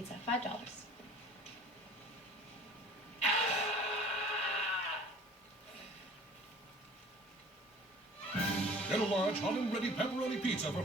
pizza, $5. Get a large hot and ready pepperoni pizza for